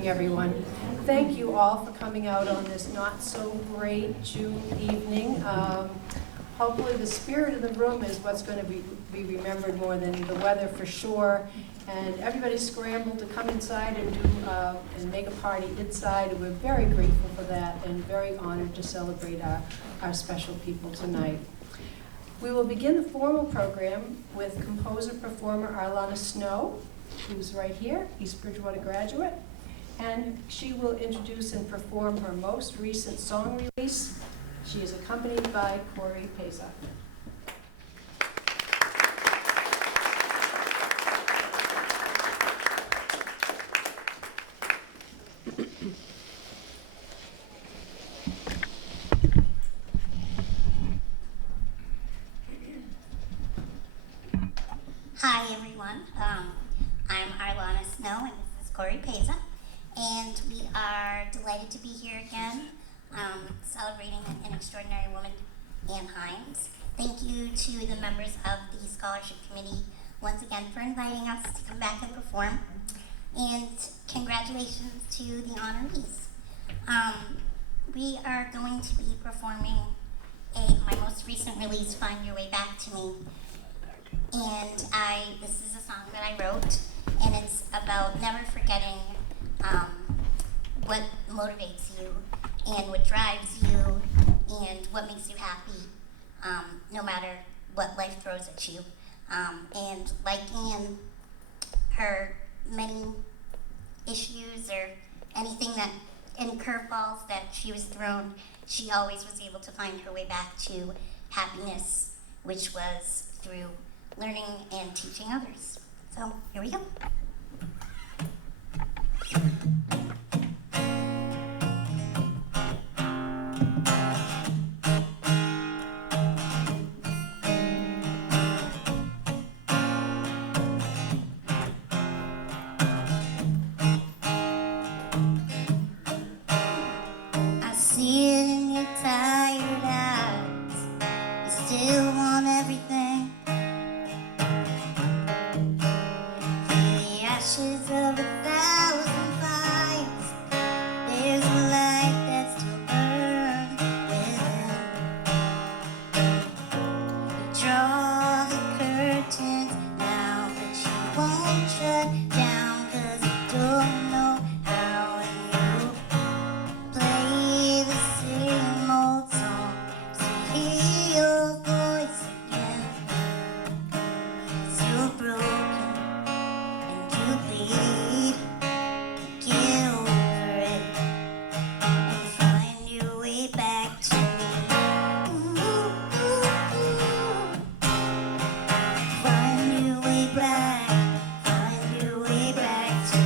evening, everyone. Thank you all for coming out on this not-so-great June evening. Hopefully the spirit of the room is what's going to be remembered more than the weather for sure. And everybody scrambled to come inside and and make a party inside. And we're very grateful for that and very honored to celebrate our special people tonight. We will begin the formal program with composer-performer Arlana Snow, who's right here, East Bridgewater graduate, and she will introduce and perform her most recent song release. She is accompanied by Corey Peza. Hi everyone, I'm Arlana Snow and this is Corey Peza, and we are delighted to be here again, celebrating an extraordinary woman, Ann Hynes. Thank you to the members of the Scholarship Committee once again for inviting us to come back and perform, and congratulations to the honorees. We are going to be performing my most recent release, Find Your Way Back to Me. And this is a song that I wrote, and it's about never forgetting what motivates you and what drives you and what makes you happy, no matter what life throws at you. And like Anne, her many issues or anything and curveballs that she was thrown, she always was able to find her way back to happiness, which was through learning and teaching others. So here we go. I see it in your tired eyes. You still want everything. The ashes of 1,000 fires. There's a light that still burns within. You draw the curtains now, but you won't shut down 'cause you don't know how, and you play the same old song to hear your voice again. 'Cause you're broken and you bleed. Get over it and find your way back to me. Find your way back to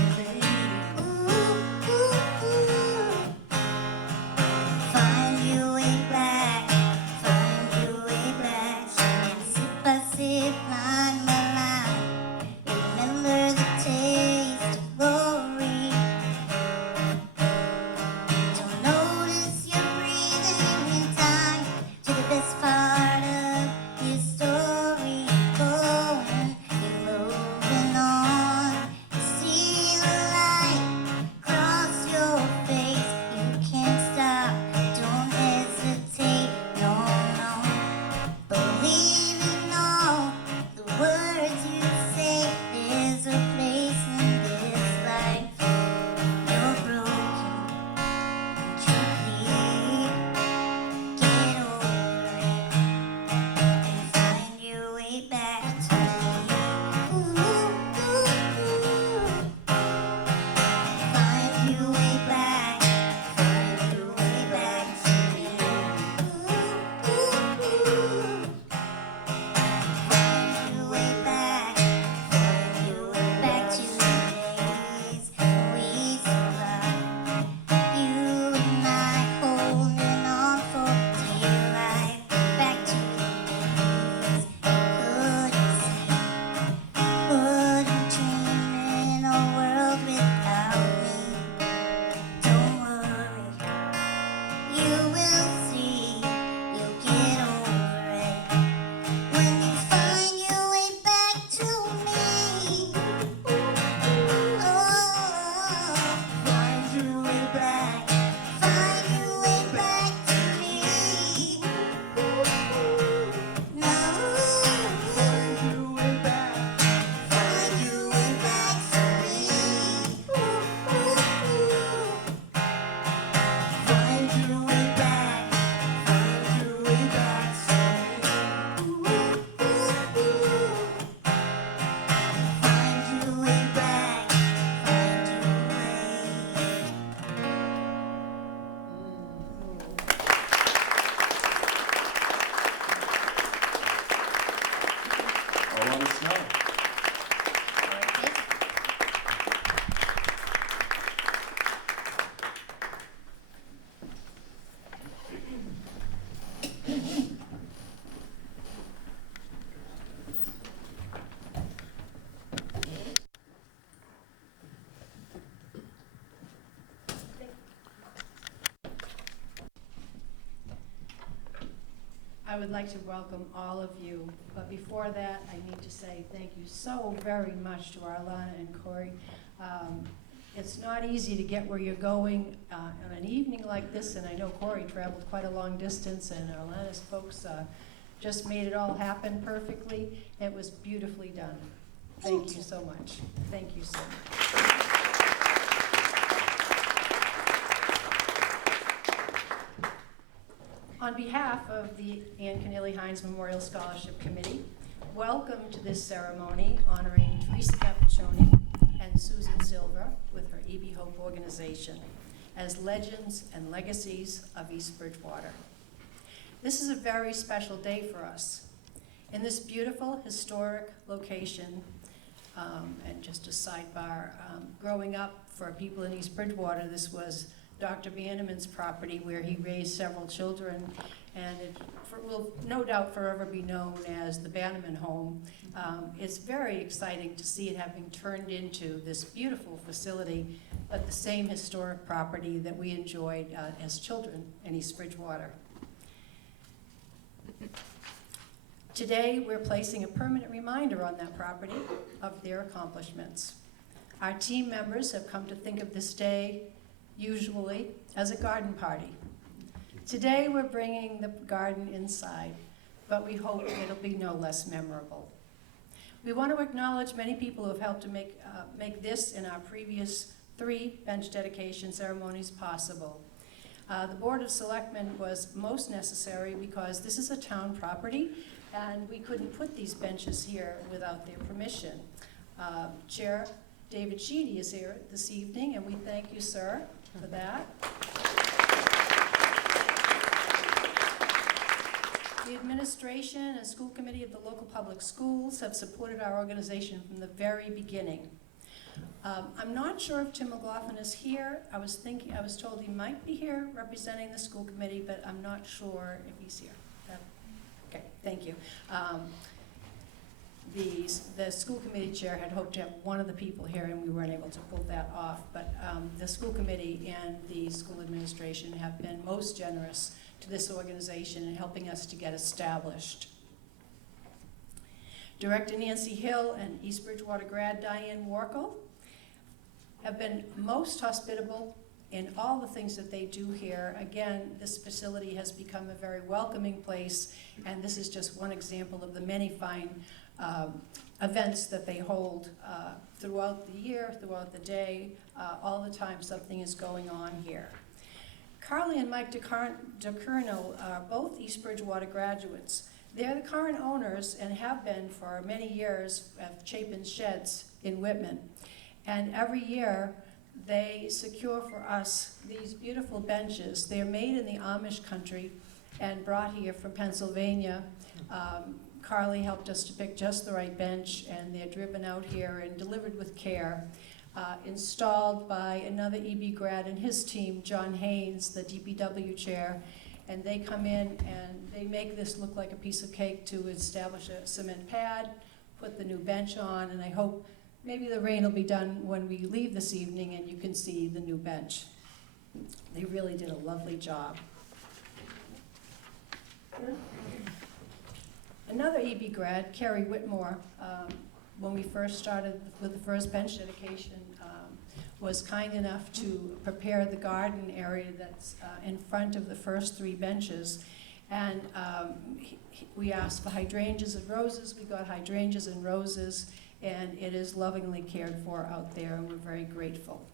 I would like to welcome all of you, but before that, I need to say thank you so very much to Arlana and Corey. It's not easy to get where you're going on an evening like this, and I know Corey traveled quite a long distance, and Arlana's folks just made it all happen perfectly. It was beautifully done. Thank you so much. Thank you so much. On behalf of the Kenneally Hynes Memorial Scholarship Committee, welcome to this ceremony honoring Teresa Capachione and Susan Silva with her EB Hope organization as legends and legacies of East Bridgewater. This is a very special day for us. In this beautiful historic location, and just a sidebar, growing up for people in East Bridgewater, this was Dr. Bannerman's property where he raised several children, and it will no doubt forever be known as the Bannerman home. It's very exciting to see it having turned into this beautiful facility, but the same historic property that we enjoyed as children in East Bridgewater. Today, we're placing a permanent reminder on that property of their accomplishments. Our team members have come to think of this day usually as a garden party. Today we're bringing the garden inside, but we hope it'll be no less memorable. We want to acknowledge many people who have helped to make this and our previous 3 bench dedication ceremonies possible. The Board of Selectmen was most necessary because this is a town property and we couldn't put these benches here without their permission. Chair David Sheedy is here this evening, and we thank you, sir, for that. The administration and school committee of the local public schools have supported our organization from the very beginning. I'm not sure if Tim McLaughlin is here. I was told he might be here representing the school committee, but I'm not sure if he's here. Okay, thank you. The school committee chair had hoped to have one of the people here, and we weren't able to pull that off, but the school committee and the school administration have been most generous to this organization in helping us to get established. Director Nancy Hill and East Bridgewater grad Diane Warkle have been most hospitable in all the things that they do here. Again, this facility has become a very welcoming place, and this is just one example of the many fine events that they hold throughout the year, throughout the day, all the time something is going on here. Carly and Mike DeCurno are both East Bridgewater graduates. They're the current owners and have been for many years at Chapin's Sheds in Whitman. And every year they secure for us these beautiful benches. They're made in the Amish country and brought here from Pennsylvania. Carly helped us to pick just the right bench, and they're driven out here and delivered with care. Installed by another EB grad and his team, John Haynes, the DPW chair, and they come in and they make this look like a piece of cake to establish a cement pad, put the new bench on, and I hope maybe the rain will be done when we leave this evening and you can see the new bench. They really did a lovely job. Another EB grad, Carrie Whitmore, when we first started with the first bench dedication, was kind enough to prepare the garden area that's in front of the first 3 benches. And we asked for hydrangeas and roses. We got hydrangeas and roses, and it is lovingly cared for out there, and we're very grateful.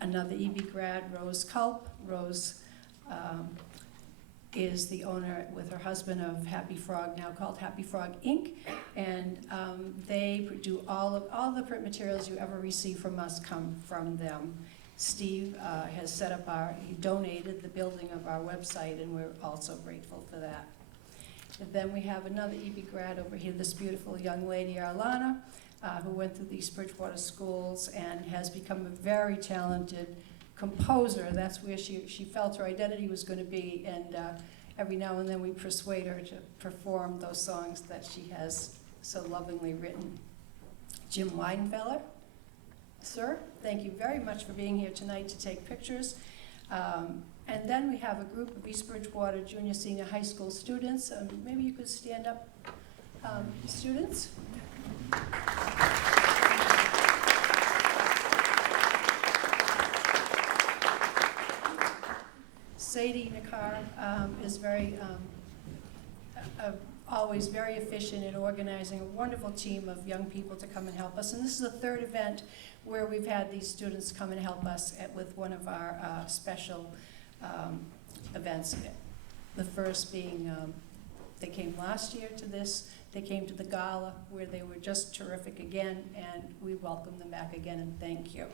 Another EB grad, Rose Culp. Rose is the owner with her husband of Happy Frog, now called Happy Frog Inc. And they do all the print materials you ever receive from us come from them. Steve has set up he donated the building of our website, and we're also grateful for that. And then we have another EB grad over here, this beautiful young lady, Arlana, who went through the East Bridgewater schools and has become a very talented composer. That's where she felt her identity was going to be, and every now and then we persuade her to perform those songs that she has so lovingly written. Jim Weidenfeller, sir, thank you very much for being here tonight to take pictures. And then we have a group of East Bridgewater Junior Senior High School students. Maybe you could stand up, students. Sadie Nakar is always very efficient in organizing a wonderful team of young people to come and help us. And this is the third event where we've had these students come and help us with one of our special events. The first being, they came last year to this. They came to the gala where they were just terrific again, and we welcome them back again and thank you.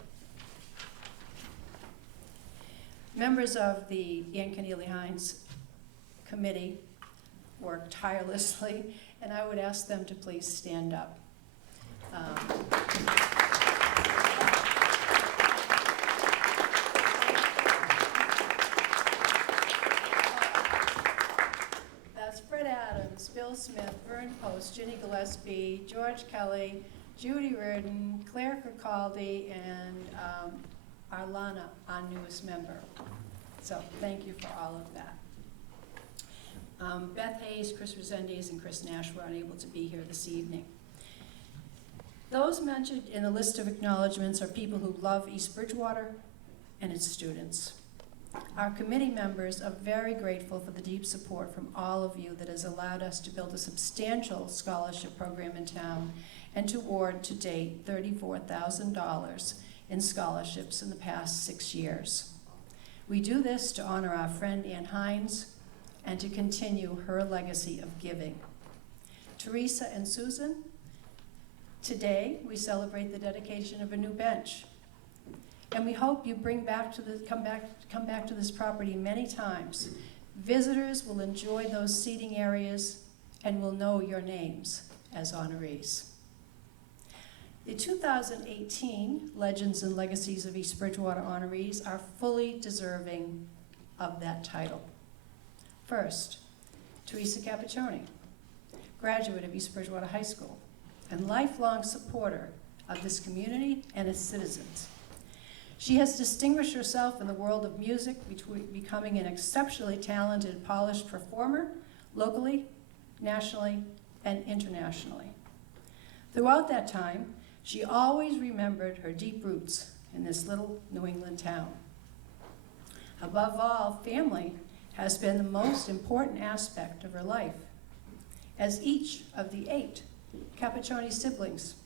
Members of the Kenneally Hynes committee worked tirelessly, and I would ask them to please stand up. That's Fred Adams, Bill Smith, Vern Post, Ginny Gillespie, George Kelly, Judy Reardon, Claire Kirkcaldy, and Arlana, our newest member. So thank you for all of that. Beth Hayes, Chris Resendes, and Chris Nash were unable to be here this evening. Those mentioned in the list of acknowledgements are people who love East Bridgewater and its students. Our committee members are very grateful for the deep support from all of you that has allowed us to build a substantial scholarship program in town and to award to date $34,000 in scholarships in the past 6 years. We do this to honor our friend Ann Hynes and to continue her legacy of giving. Teresa and Susan, today we celebrate the dedication of a new bench. And we hope you come back to this property many times. Visitors will enjoy those seating areas and will know your names as honorees. The 2018 Legends and Legacies of East Bridgewater honorees are fully deserving of that title. First, Teresa Capachione, graduate of East Bridgewater High School and lifelong supporter of this community and its citizens. She has distinguished herself in the world of music, becoming an exceptionally talented and polished performer locally, nationally, and internationally. Throughout that time, she always remembered her deep roots in this little New England town. Above all, family has been the most important aspect of her life, as each of the 8 Capachione siblings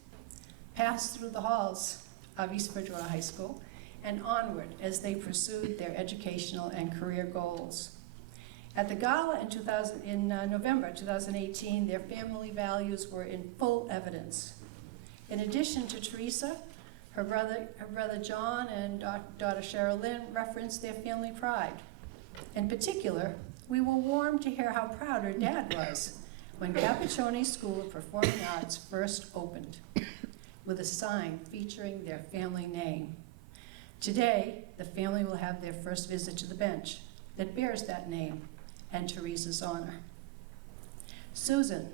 passed through the halls of East Bridgewater High School and onward as they pursued their educational and career goals. At the gala in November 2018, their family values were in full evidence. In addition to Teresa, her brother John and daughter Cheryl Lynn referenced their family pride. In particular, we were warmed to hear how proud her dad was when Capachione School of Performing Arts first opened, with a sign featuring their family name. Today, the family will have their first visit to the bench that bears that name and Teresa's honor. Susan,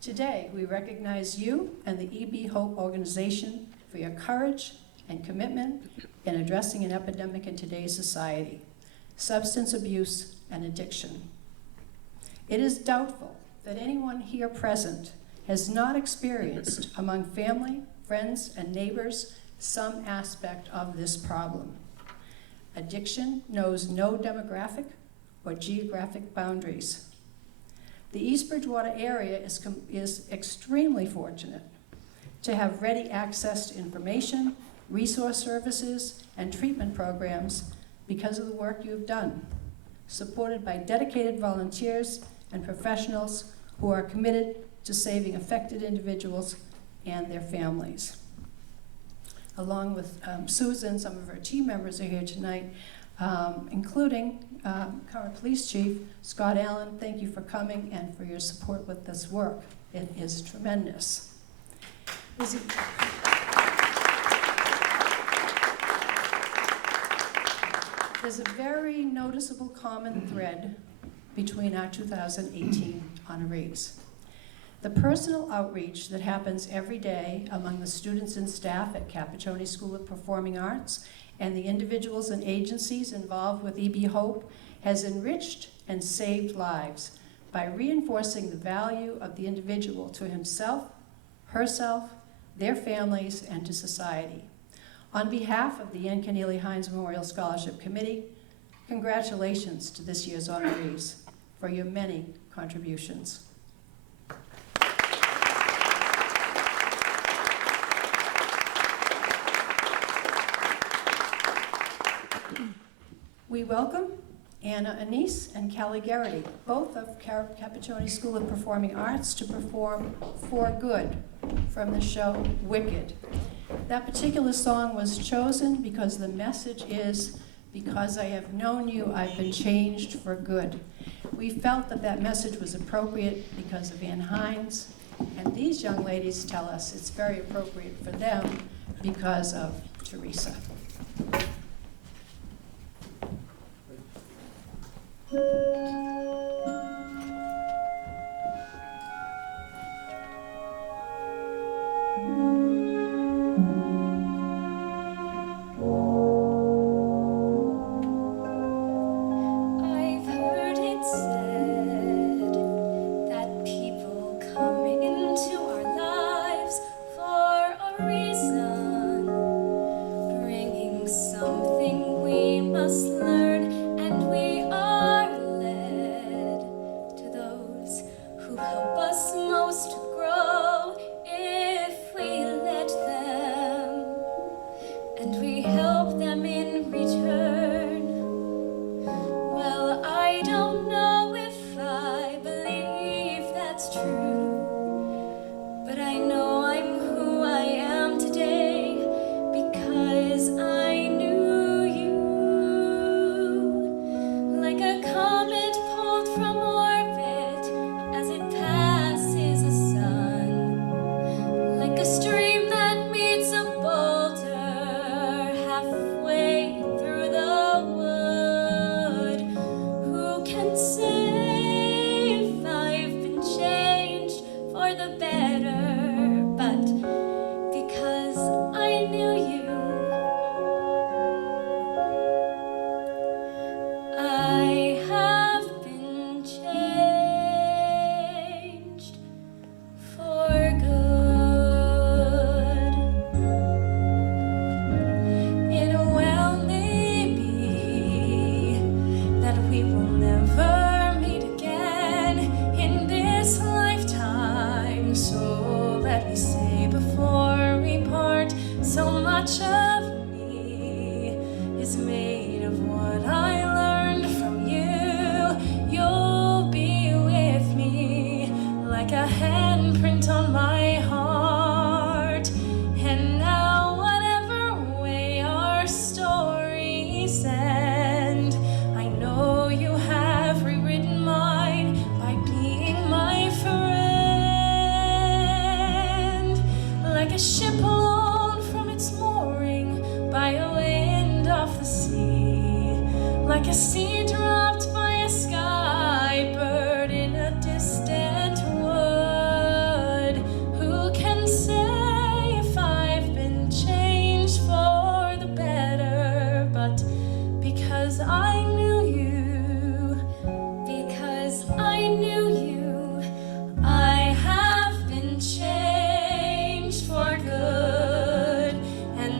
today we recognize you and the EB Hope organization for your courage and commitment in addressing an epidemic in today's society, substance abuse and addiction. It is doubtful that anyone here present has not experienced among family, friends, and neighbors some aspect of this problem. Addiction knows no demographic or geographic boundaries. The East Bridgewater area is extremely fortunate to have ready access to information, resource services, and treatment programs because of the work you've done, supported by dedicated volunteers and professionals who are committed to saving affected individuals and their families. Along with Susan, some of her team members are here tonight, including current police chief, Scott Allen. Thank you for coming and for your support with this work. It is tremendous. There's a very noticeable common thread between our 2018 honorees. The personal outreach that happens every day among the students and staff at Capachione School of Performing Arts and the individuals and agencies involved with EB Hope has enriched and saved lives by reinforcing the value of the individual to himself, herself, their families, and to society. On behalf of the Kenneally Hynes Memorial Scholarship Committee, congratulations to this year's honorees for your many contributions. We welcome Anna Anise and Callie Garrity, both of Capachione School of Performing Arts, to perform For Good from the show Wicked. That particular song was chosen because the message is, because I have known you, I've been changed for good. We felt that that message was appropriate because of Ann Hynes, and these young ladies tell us it's very appropriate for them because of Teresa.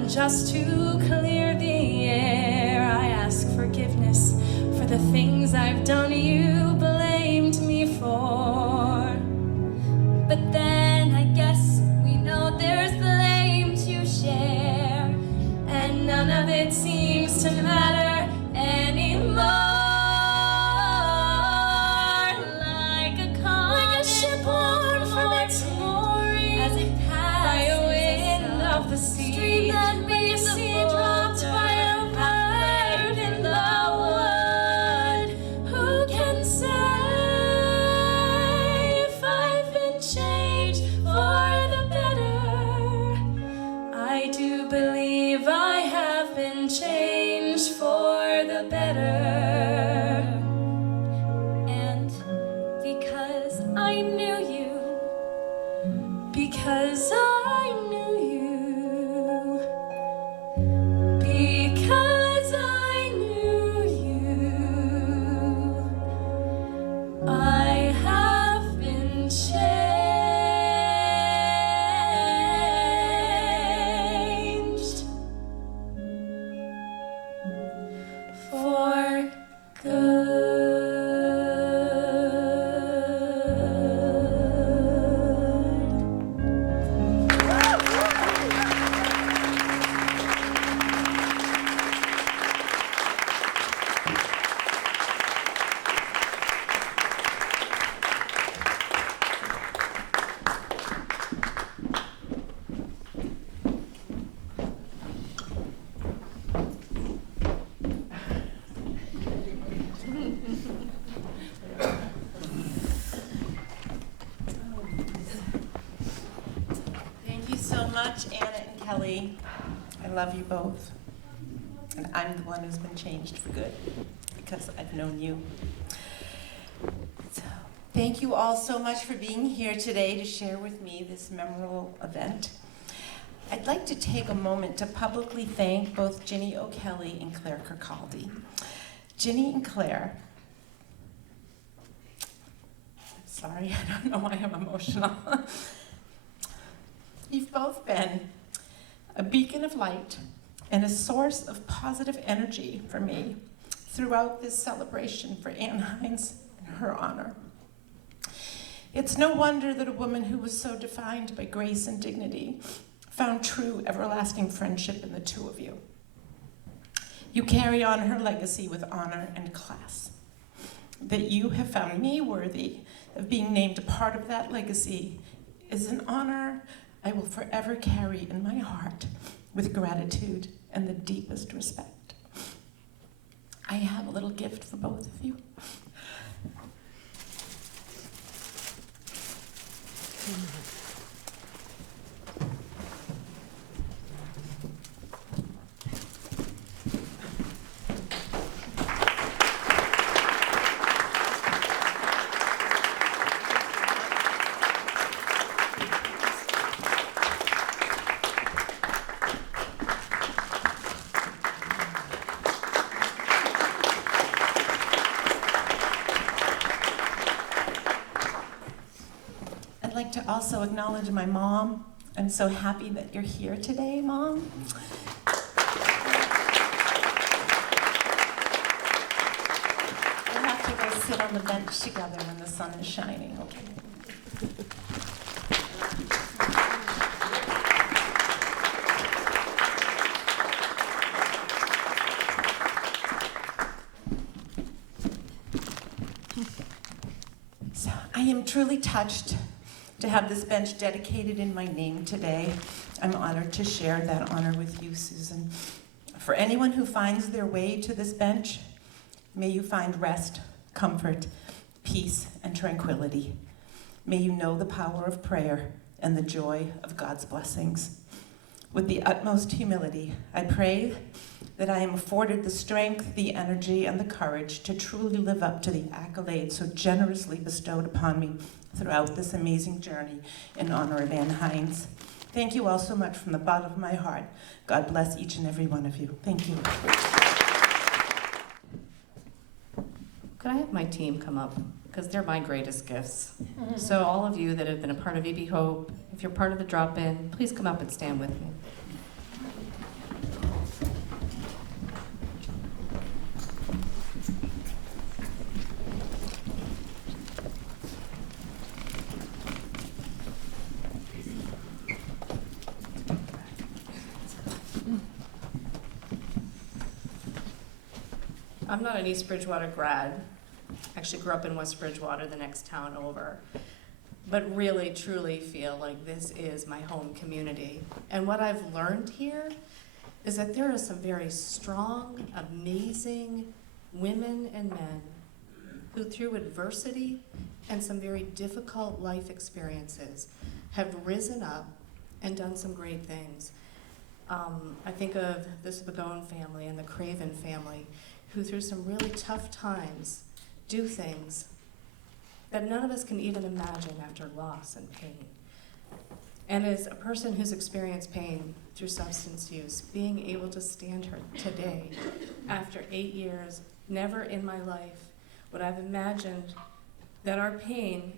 Just to clear the air, I ask forgiveness for the things I've done you blamed me for. But then I guess we know there's blame to share, and none of it seems to matter anymore. Like a ship borne from its mooring as it passes by a wind of the sea. That means the sea dropped by a word in the wood. Who can say if I've been changed for the better? I do believe I have been changed for the better. And because I knew you, because I knew you, because much, Anna and Kelly. I love you both. And I'm the one who's been changed for good because I've known you. So, thank you all so much for being here today to share with me this memorable event. I'd like to take a moment to publicly thank both Ginny O'Kelly and Claire Kirkcaldy. Ginny and Claire, sorry, I don't know why I'm emotional. You've both been a beacon of light and a source of positive energy for me throughout this celebration for Ann Hynes in her honor. It's no wonder that a woman who was so defined by grace and dignity found true, everlasting friendship in the two of you. You carry on her legacy with honor and class. That you have found me worthy of being named a part of that legacy is an honor I will forever carry in my heart with gratitude and the deepest respect. I have a little gift for both of you. I'd like to also acknowledge my mom. I'm so happy that you're here today, Mom. We'll have to go sit on the bench together when the sun is shining, okay? So I am truly touched to have this bench dedicated in my name today. I'm honored to share that honor with you, Susan. For anyone who finds their way to this bench, may you find rest, comfort, peace, and tranquility. May you know the power of prayer and the joy of God's blessings. With the utmost humility, I pray that I am afforded the strength, the energy, and the courage to truly live up to the accolades so generously bestowed upon me throughout this amazing journey in honor of Ann Hynes. Thank you all so much from the bottom of my heart. God bless each and every one of you. Thank you. Could I have my team come up? Because they're my greatest gifts. So all of you that have been a part of EB Hope, if you're part of the drop-in, please come up and stand with me. I'm not an East Bridgewater grad. Actually grew up in West Bridgewater, the next town over. But really, truly feel like this is my home community. And what I've learned here is that there are some very strong, amazing women and men who through adversity and some very difficult life experiences have risen up and done some great things. I think of the Spagone family and the Craven family, who through some really tough times do things that none of us can even imagine after loss and pain. And as a person who's experienced pain through substance use, being able to stand here today after 8 years, never in my life would I've imagined that our pain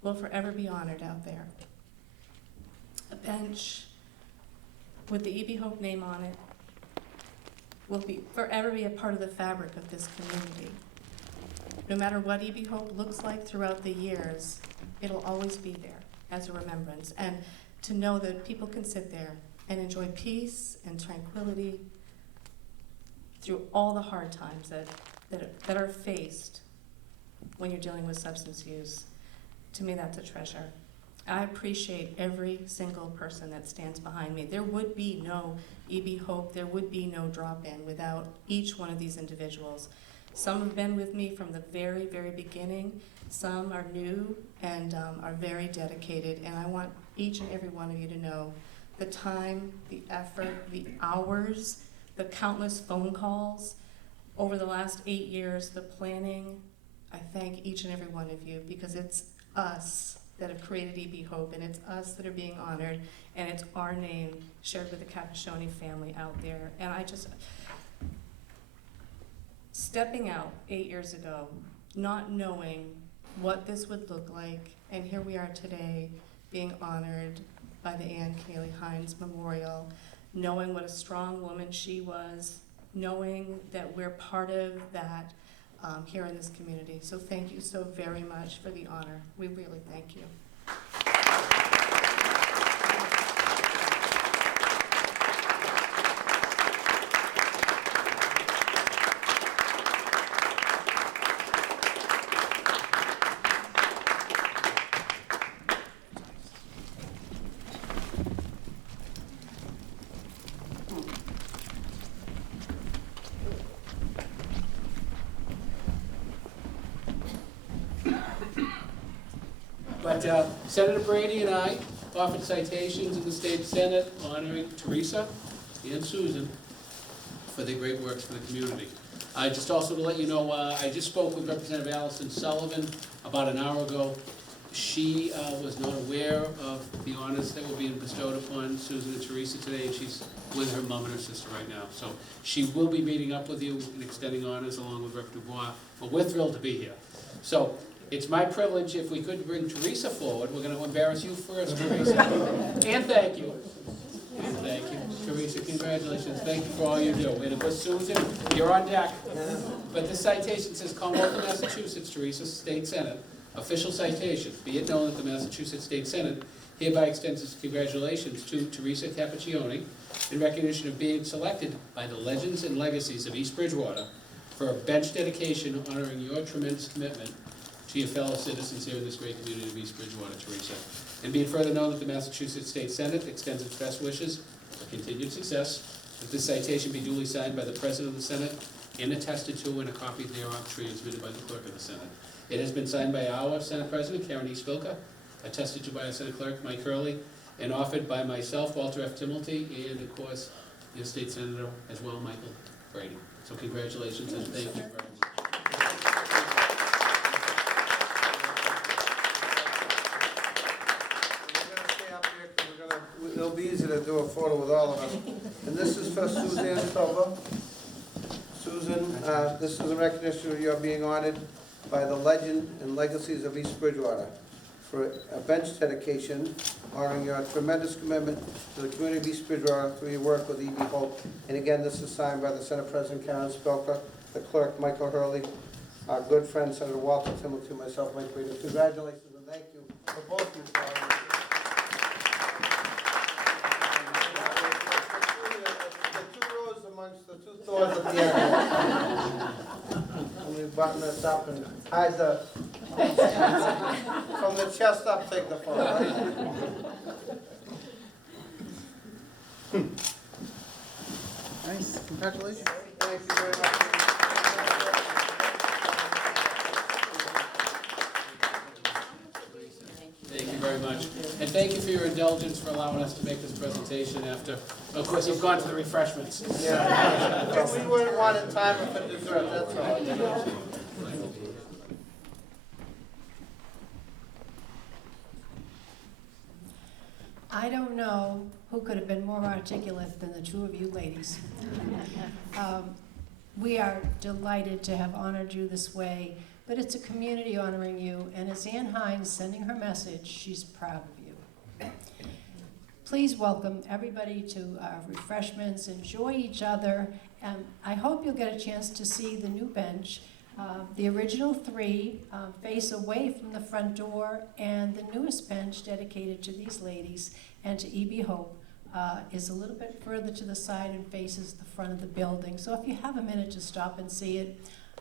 will forever be honored out there. A bench with the EB Hope name on it will forever be a part of the fabric of this community. No matter what EB Hope looks like throughout the years, it'll always be there as a remembrance. And to know that people can sit there and enjoy peace and tranquility through all the hard times that are faced when you're dealing with substance use, to me that's a treasure. I appreciate every single person that stands behind me. There would be no EB Hope, there would be no drop-in without each one of these individuals. Some have been with me from the very, very beginning. Some are new and are very dedicated, and I want each and every one of you to know the time, the effort, the hours, the countless phone calls over the last 8 years, the planning. I thank each and every one of you, because it's us that have created EB Hope, and it's us that are being honored, and it's our name shared with the Capachione family out there. And I just, stepping out 8 years ago, not knowing what this would look like, and here we are today being honored by the Kenneally Hynes Memorial, knowing what a strong woman she was, knowing that we're part of that here in this community. So thank you so very much for the honor. We really thank you. But Senator Brady and I offered citations in the state Senate honoring Teresa and Susan for their great works for the community. Just also to let you know, I just spoke with Representative Allison Sullivan about an hour ago. She was not aware of the honors that were being bestowed upon Susan and Teresa today, and she's with her mom and her sister right now. So she will be meeting up with you and extending honors along with Rep. Dubois, but we're thrilled to be here. So it's my privilege, if we could bring Teresa forward. We're going to embarrass you first, Teresa. And thank you. And thank you. Teresa, congratulations. Thank you for all you do. And of course, Susan, you're on deck. But this citation says, Commonwealth of Massachusetts, Teresa, State Senate. Official citation. Be it known that the Massachusetts State Senate hereby extends its congratulations to Teresa Capachione in recognition of being selected by the Legends and Legacies of East Bridgewater for a bench dedication honoring your tremendous commitment to your fellow citizens here in this great community of East Bridgewater, Teresa. And be it further known that the Massachusetts State Senate extends its best wishes for continued success, that this citation be duly signed by the President of the Senate and attested to, and a copy thereof transmitted by the Clerk of the Senate. It has been signed by our Senate President, Karen E. Spilka, attested to by our Senate Clerk, Mike Hurley, and offered by myself, Walter F. Timilty, and of course, your State Senator as well, Michael Brady. So congratulations and thank you very much. It'll be easy to do a photo with all of us. And this is for Suzanne Silva. Susan, this is a recognition of your being honored by the Legend and Legacies of East Bridgewater for a bench dedication honoring your tremendous commitment to the community of East Bridgewater through your work with EB Hope. And again, this is signed by the Senate President Karen Spilka, the Clerk Michael Hurley, our good friend Senator Walter Timilty, myself, Mike Brady. Congratulations and thank you for both of you. Amongst the two thorns at the end. Let me button this up and hide the, from the chest up, take the photo, right? Nice, congratulations. Thank you very much. Thank you very much. And thank you for your indulgence for allowing us to make this presentation after, of course, you've gone to the refreshments. Yeah, we wouldn't want it time for dessert, that's all. You know? I don't know who could have been more articulate than the two of you ladies. We are delighted to have honored you this way, but it's a community honoring you, and as Ann Hynes sending her message, she's proud of you. Please welcome everybody to our refreshments, enjoy each other, and I hope you'll get a chance to see the new bench. The original three face away from the front door, and the newest bench dedicated to these ladies and to EB Hope is a little bit further to the side and faces the front of the building. So if you have a minute to stop and see it,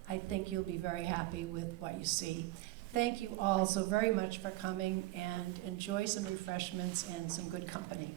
I think you'll be very happy with what you see. Thank you all so very much for coming, and enjoy some refreshments and some good company.